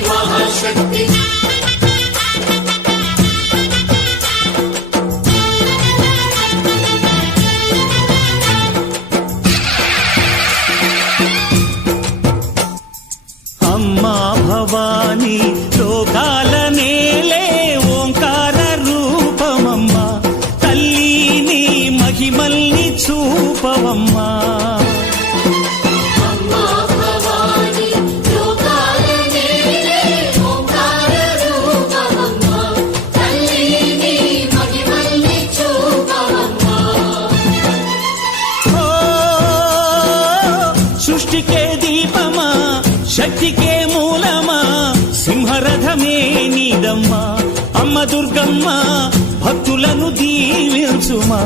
మహాశక్తి అమ్మా భవానీ లోకాల నేలే ఓంకార రూపమమ్మా తల్లిని మహిమల్ని చూపవమ్మా సృష్టికే దీపమా శక్తికే మూలమా సింహరథమే నీదమ్మా అమ్మ దుర్గమ్మ భక్తులను దీవించుమా